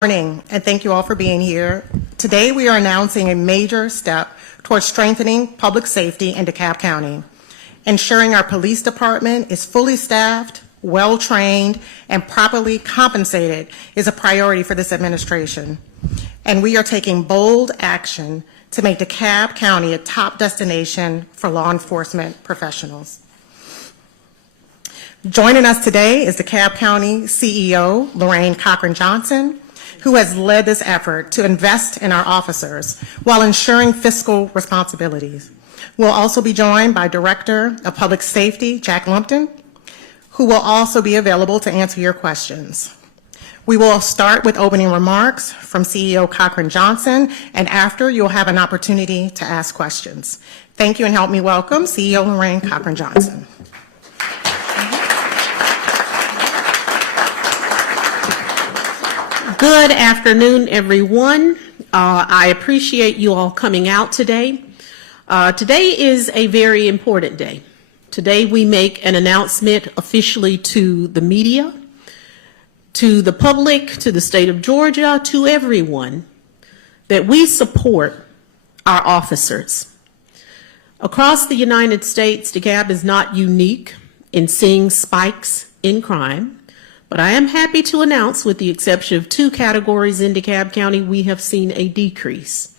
Morning, and thank you all for being here. Today we are announcing a major step towards strengthening public safety in DeKalb County. Ensuring our police department is fully staffed, well-trained, and properly compensated is a priority for this administration. And we are taking bold action to make DeKalb County a top destination for law enforcement professionals. Joining us today is DeKalb County CEO Lorraine Cochran-Johnson, who has led this effort to invest in our officers while ensuring fiscal responsibilities. We'll also be joined by Director of Public Safety, Jack Lumpton, who will also be available to answer your questions. We will start with opening remarks from CEO Cochran-Johnson, and after you'll have an opportunity to ask questions. Thank you, and help me welcome CEO Lorraine Cochran-Johnson. Good afternoon, everyone. I appreciate you all coming out today. Today is a very important day. Today we make an announcement officially to the media, to the public, to the state of Georgia, to everyone, that we support our officers. Across the United States, DeKalb is not unique in seeing spikes in crime. But I am happy to announce, with the exception of 2 categories in DeKalb County, we have seen a decrease.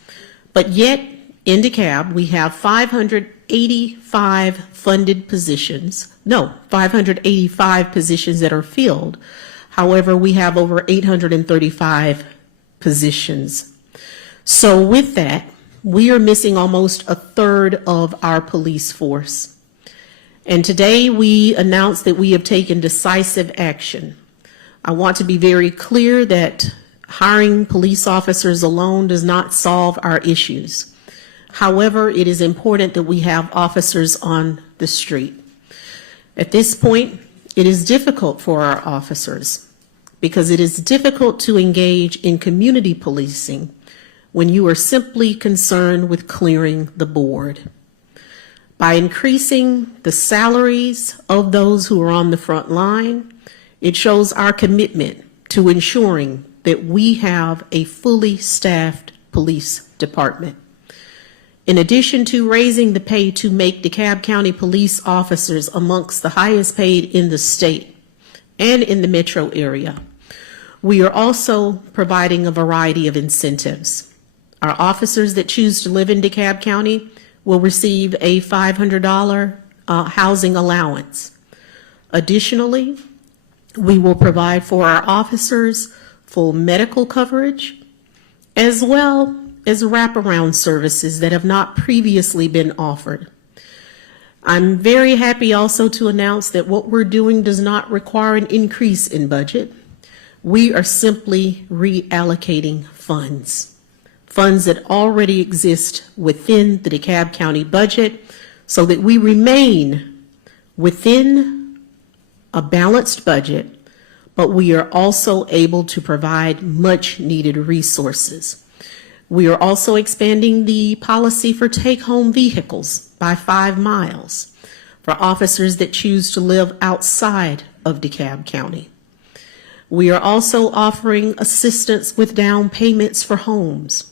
But yet, in DeKalb, we have 585 funded positions. No, 585 positions that are filled. However, we have over 835 positions. So with that, we are missing almost a third of our police force. And today we announced that we have taken decisive action. I want to be very clear that hiring police officers alone does not solve our issues. However, it is important that we have officers on the street. At this point, it is difficult for our officers because it is difficult to engage in community policing when you are simply concerned with clearing the board. By increasing the salaries of those who are on the front line, it shows our commitment to ensuring that we have a fully staffed police department. In addition to raising the pay to make DeKalb County police officers amongst the highest paid in the state and in the metro area, we are also providing a variety of incentives. Our officers that choose to live in DeKalb County will receive a $500 housing allowance. Additionally, we will provide for our officers full medical coverage, as well as wraparound services that have not previously been offered. I'm very happy also to announce that what we're doing does not require an increase in budget. We are simply reallocating funds that already exist within the DeKalb County budget so that we remain within a balanced budget, but we are also able to provide much needed resources. We are also expanding the policy for take-home vehicles by 5 miles for officers that choose to live outside of DeKalb County. We are also offering assistance with down payments for homes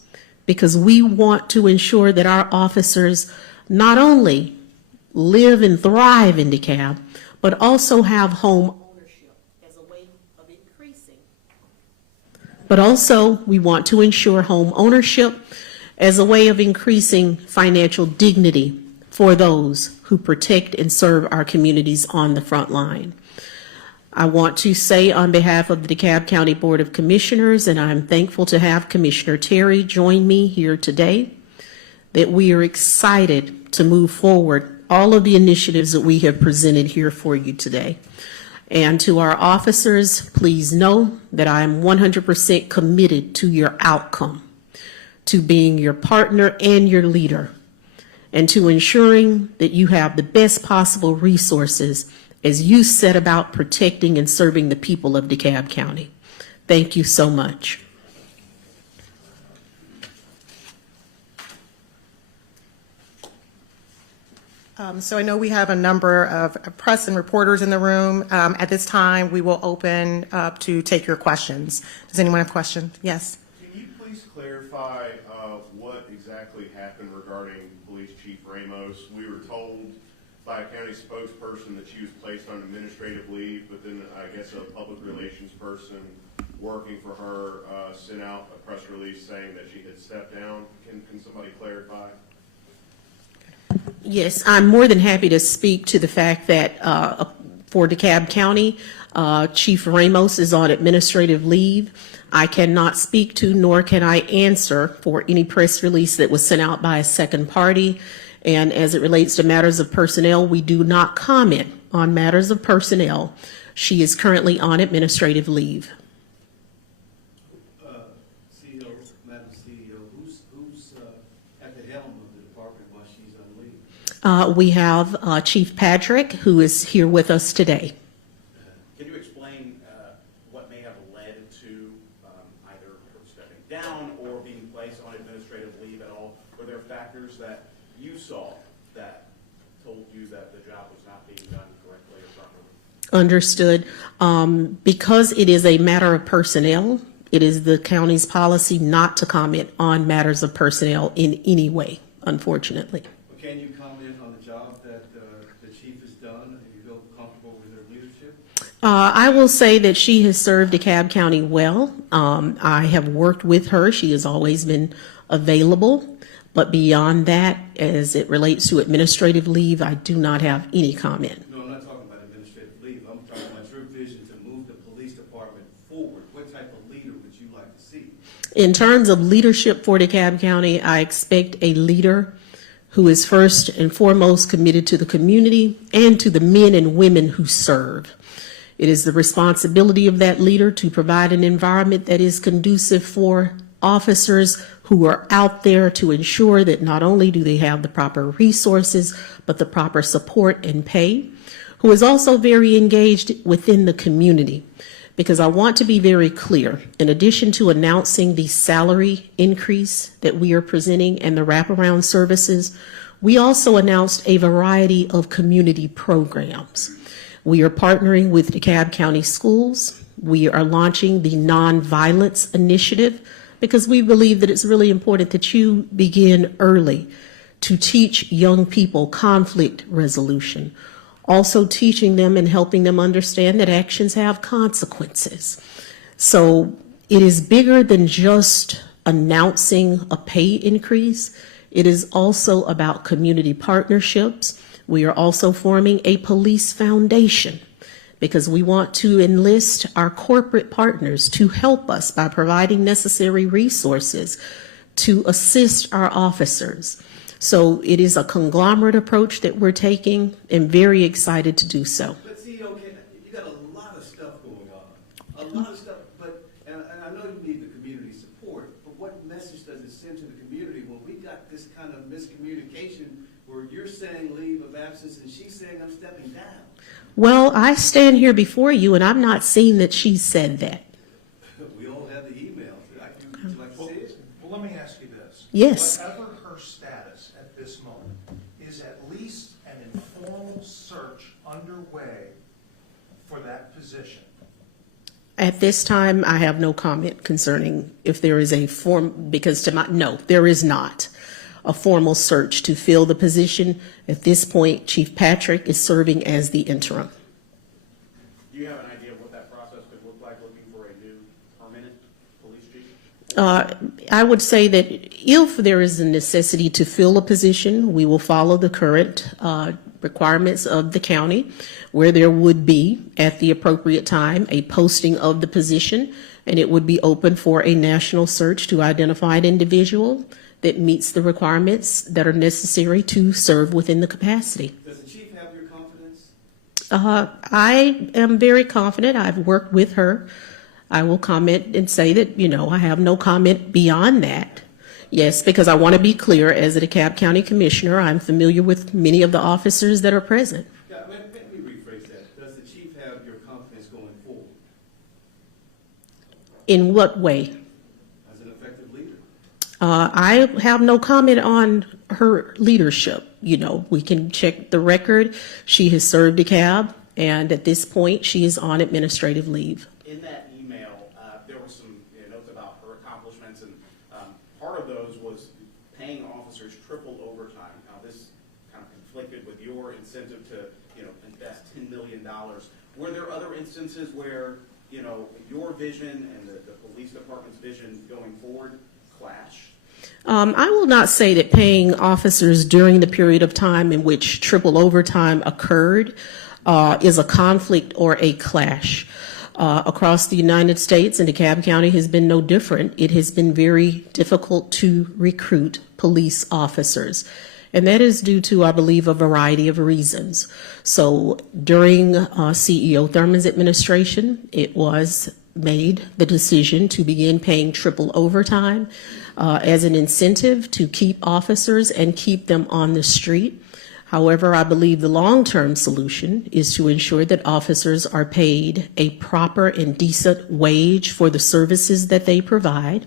because we want to ensure that our officers not only live and thrive in DeKalb, but also have home ownership as a way of increasing. But also, we want to ensure home ownership as a way of increasing financial dignity for those who protect and serve our communities on the front line. I want to say on behalf of the DeKalb County Board of Commissioners, and I'm thankful to have Commissioner Terry join me here today, that we are excited to move forward all of the initiatives that we have presented here for you today. And to our officers, please know that I am 100% committed to your outcome, to being your partner and your leader, and to ensuring that you have the best possible resources as you set about protecting and serving the people of DeKalb County. Thank you so much. So I know we have a number of press and reporters in the room. At this time, we will open up to take your questions. Does anyone have questions? Yes. Can you please clarify what exactly happened regarding Police Chief Ramos? We were told by a county spokesperson that she was placed on administrative leave, but then I guess a public relations person working for her sent out a press release saying that she had stepped down. Can somebody clarify? Yes, I'm more than happy to speak to the fact that for DeKalb County, Chief Ramos is on administrative leave. I cannot speak to nor can I answer for any press release that was sent out by a second party. And as it relates to matters of personnel, we do not comment on matters of personnel. She is currently on administrative leave. CEO, Madam CEO, who's at the helm of the department while she's on leave? We have Chief Patrick, who is here with us today. Can you explain what may have led to either her stepping down or being placed on administrative leave at all? Were there factors that you saw that told you that the job was not being done correctly or properly? Understood. Because it is a matter of personnel, it is the county's policy not to comment on matters of personnel in any way, unfortunately. But can you comment on the job that the chief has done? Do you feel comfortable with her leadership? I will say that she has served DeKalb County well. I have worked with her. She has always been available. But beyond that, as it relates to administrative leave, I do not have any comment. No, I'm not talking about administrative leave. I'm talking about your vision to move the police department forward. What type of leader would you like to see? In terms of leadership for DeKalb County, I expect a leader who is first and foremost committed to the community and to the men and women who serve. It is the responsibility of that leader to provide an environment that is conducive for officers who are out there to ensure that not only do they have the proper resources, but the proper support and pay, who is also very engaged within the community. Because I want to be very clear, in addition to announcing the salary increase that we are presenting and the wraparound services, we also announced a variety of community programs. We are partnering with DeKalb County Schools. We are launching the Nonviolence Initiative, because we believe that it's really important that you begin early to teach young people conflict resolution, also teaching them and helping them understand that actions have consequences. So it is bigger than just announcing a pay increase. It is also about community partnerships. We are also forming a police foundation, because we want to enlist our corporate partners to help us by providing necessary resources to assist our officers. So it is a conglomerate approach that we're taking, and very excited to do so. But CEO, you got a lot of stuff going on. A lot of stuff, and I know you need the community support, but what message does it send to the community when we got this kind of miscommunication where you're saying leave of absence and she's saying I'm stepping down? Well, I stand here before you, and I'm not seeing that she said that. We all have the emails. Would you like to see it? Well, let me ask you this. Yes. Whatever her status at this moment, is at least an informal search underway for that position? At this time, I have no comment concerning if there is a form, because no, there is not a formal search to fill the position. At this point, Chief Patrick is serving as the interim. Do you have an idea of what that process could look like looking for a new permanent police chief? I would say that if there is a necessity to fill a position, we will follow the current requirements of the county, where there would be, at the appropriate time, a posting of the position, and it would be open for a national search to identify an individual that meets the requirements that are necessary to serve within the capacity. Does the chief have your confidence? I am very confident. I've worked with her. I will comment and say that, I have no comment beyond that. Yes, because I want to be clear, as a DeKalb County Commissioner, I'm familiar with many of the officers that are present. Yeah, let me rephrase that. Does the chief have your confidence going forward? In what way? As an effective leader? I have no comment on her leadership. You know, we can check the record. She has served DeKalb, and at this point, she is on administrative leave. In that email, there were some notes about her accomplishments, and part of those was paying officers triple overtime. Now, this kind of conflicted with your incentive to, invest $10 million. Were there other instances where, your vision and the police department's vision going forward clash? I will not say that paying officers during the period of time in which triple overtime occurred is a conflict or a clash. Across the United States, and DeKalb County has been no different. It has been very difficult to recruit police officers. And that is due to, I believe, a variety of reasons. So during CEO Thurman's administration, it was made the decision to begin paying triple overtime as an incentive to keep officers and keep them on the street. However, I believe the long-term solution is to ensure that officers are paid a proper and decent wage for the services that they provide.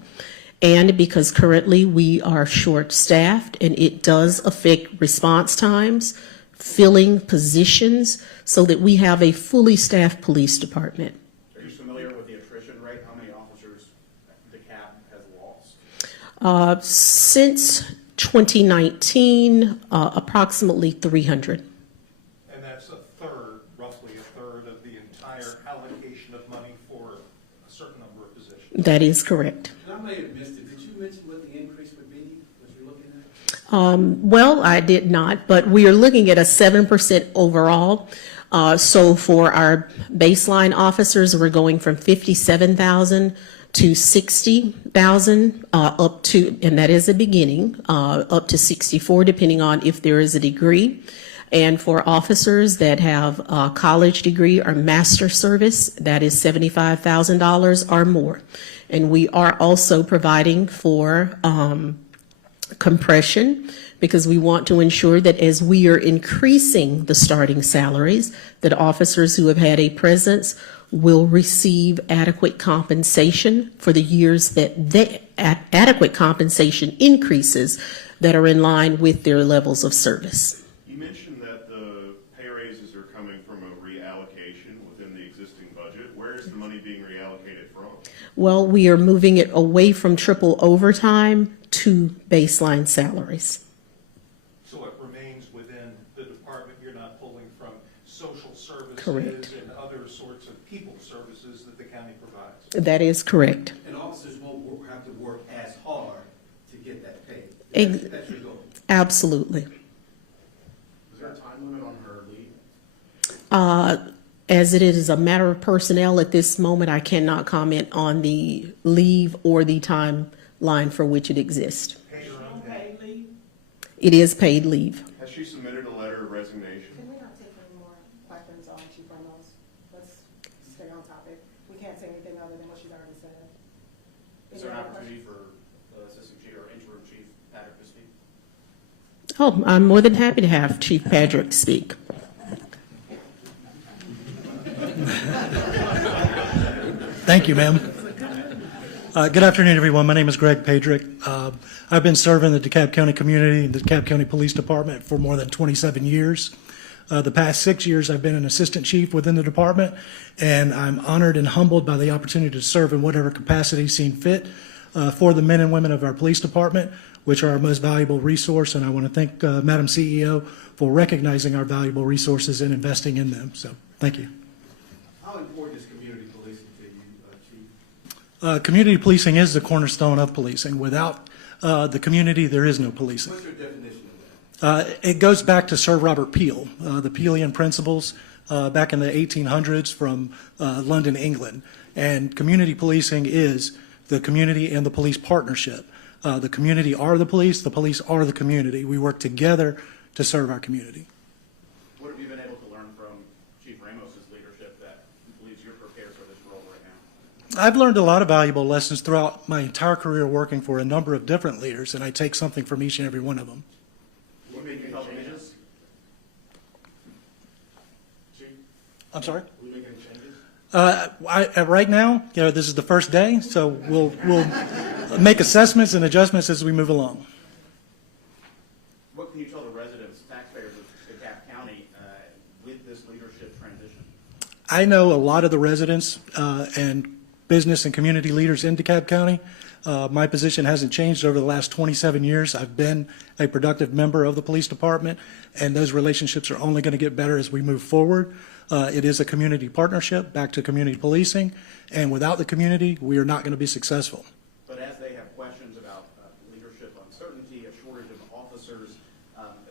And because currently we are short-staffed and it does affect response times, filling positions so that we have a fully staffed police department. Are you familiar with the attrition rate? How many officers DeKalb has lost? Since 2019, approximately 300. And that's a third, roughly a third of the entire allocation of money for a certain number of positions. That is correct. And I may have missed it. Did you mention what the increase would be that you're looking at? Well, I did not, but we are looking at a 7% overall. So for our baseline officers, we're going from 57,000 to 60,000, up to, and that is a beginning, up to 64, depending on if there is a degree. And for officers that have a college degree or master service, that is $75,000 or more. And we are also providing for compression, because we want to ensure that as we are increasing the starting salaries, that officers who have had a presence will receive adequate compensation for the years that adequate compensation increases that are in line with their levels of service. You mentioned that the pay raises are coming from a reallocation within the existing budget. Where is the money being reallocated from? Well, we are moving it away from triple overtime to baseline salaries. So it remains within the department. You're not pulling from social services Correct. and other sorts of people services that the county provides. That is correct. And officers won't have to work as hard to get that pay. Ex- That's your goal. Absolutely. Is there a time limit on her leave? As it is a matter of personnel at this moment, I cannot comment on the leave or the timeline for which it exists. Pay your own pay. It is paid leave. Has she submitted a letter of resignation? Can we not take any more questions on Chief Ramos? Let's stay on topic. We can't say anything other than what she's already said. Is there an Any other opportunity for Assistant Chief or Interim Chief Patrick to speak? Oh, I'm more than happy to have Chief Patrick speak. Thank you, ma'am. Good afternoon, everyone. My name is Greg Patrick. I've been serving the DeKalb County community and the DeKalb County Police Department for more than 27 years. The past 6 years, I've been an assistant chief within the department, and I'm honored and humbled by the opportunity to serve in whatever capacity seen fit for the men and women of our police department, which are our most valuable resource. And I want to thank Madam CEO for recognizing our valuable resources and investing in them. So, thank you. How important is community policing to you, Chief? Community policing is the cornerstone of policing. Without the community, there is no policing. What's your definition of that? It goes back to Sir Robert Peel, the Peelian principles back in the 1800s from London, England. And community policing is the community and the police partnership. The community are the police are the community. We work together to serve our community. What have you been able to learn from Chief Ramos's leadership that believes you're prepared for this role right now? I've learned a lot of valuable lessons throughout my entire career working for a number of different leaders, and I take something from each and every one of them. Will we make any changes? Chief, I'm sorry? will we make any changes? Right now, this is the first day, so we'll make assessments and adjustments as we move along. What can you tell the residents, taxpayers of DeKalb County with this leadership transition? I know a lot of the residents and business and community leaders in DeKalb County. My position hasn't changed over the last 27 years. I've been a productive member of the police department, and those relationships are only going to get better as we move forward. It is a community partnership back to community policing, and without the community, we are not going to be successful. But as they have questions about leadership uncertainty, a shortage of officers,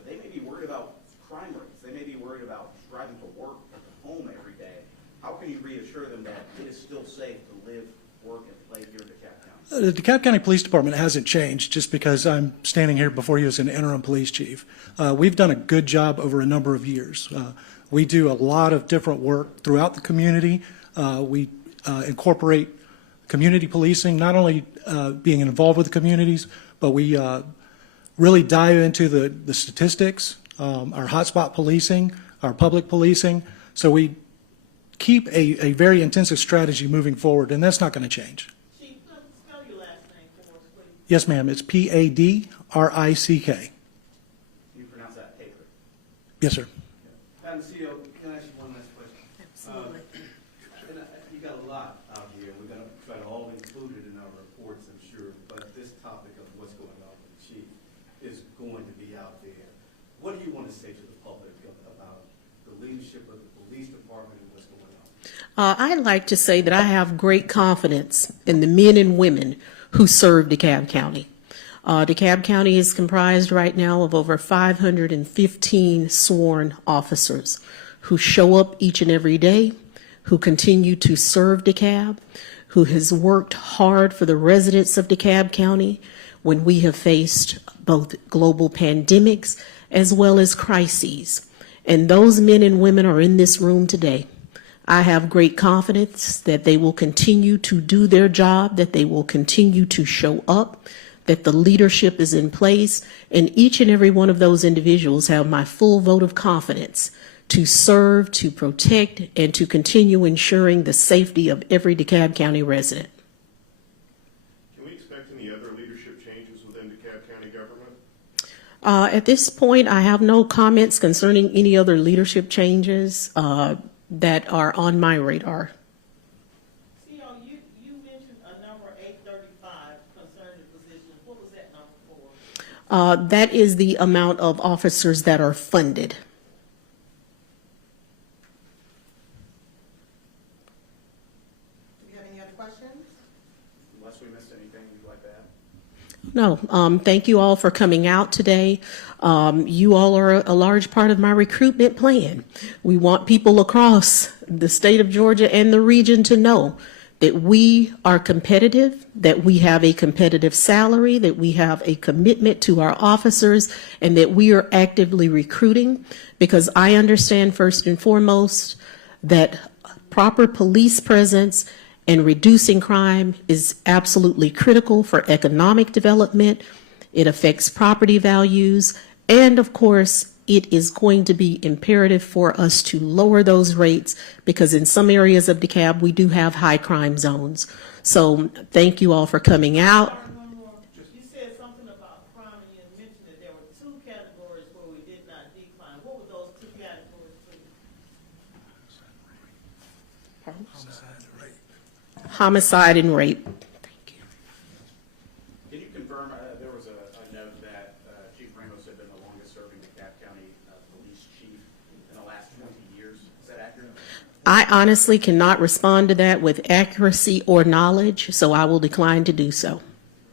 they may be worried about crime rates. They may be worried about driving to work or to home every day. How can you reassure them that it is still safe to live, work, and play here in DeKalb County? The DeKalb County Police Department hasn't changed just because I'm standing here before you as an interim police chief. We've done a good job over a number of years. We do a lot of different work throughout the community. We incorporate community policing, not only being involved with the communities, but we really dive into the statistics, our hotspot policing, our public policing. So we keep a very intensive strategy moving forward, and that's not going to change. Chief, spell your last name for us, please. Yes, ma'am. It's Padrick. You pronounce that Patrick. Yes, sir. Madam CEO, can I ask you one last question? Absolutely. You got a lot out here. We're going to try to all include it in our reports, I'm sure. But this topic of what's going on with the chief is going to be out there. What do you want to say to the public about the leadership of the police department and what's going on? I'd like to say that I have great confidence in the men and women who serve DeKalb County. DeKalb County is comprised right now of over 515 sworn officers who show up each and every day, who continue to serve DeKalb, who has worked hard for the residents of DeKalb County when we have faced both global pandemics as well as crises. And those men and women are in this room today. I have great confidence that they will continue to do their job, that they will continue to show up, that the leadership is in place, and each and every one of those individuals have my full vote of confidence to serve, to protect, and to continue ensuring the safety of every DeKalb County resident. Can we expect any other leadership changes within DeKalb County government? At this point, I have no comments concerning any other leadership changes that are on my radar. CEO, you mentioned a number 835 concerning the position. What was that number for? That is the amount of officers that are funded. Do you have any other questions? Unless we missed anything you'd like to add? No, thank you all for coming out today. You all are a large part of my recruitment plan. We want people across the state of Georgia and the region to know that we are competitive, that we have a competitive salary, that we have a commitment to our officers, and that we are actively recruiting, because I understand first and foremost that proper police presence and reducing crime is absolutely critical for economic development. It affects property values, and of course, it is going to be imperative for us to lower those rates, because in some areas of DeKalb, we do have high crime zones. So thank you all for coming out. One more. You said something about crime, and you mentioned that there were two categories where we did not decline. What were those two categories, please? Homicide and rape. Thank you. Can you confirm, there was a note that Chief Ramos had been the longest serving DeKalb County police chief in the last 20 years. Is that accurate? I honestly cannot respond to that with accuracy or knowledge, so I will decline to do so.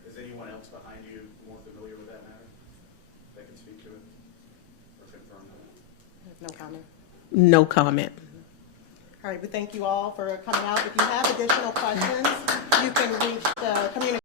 Is anyone else behind you more familiar with that matter that can speak to it or confirm that? No comment. No comment. All right, we thank you all for coming out. If you have additional questions, you can reach the community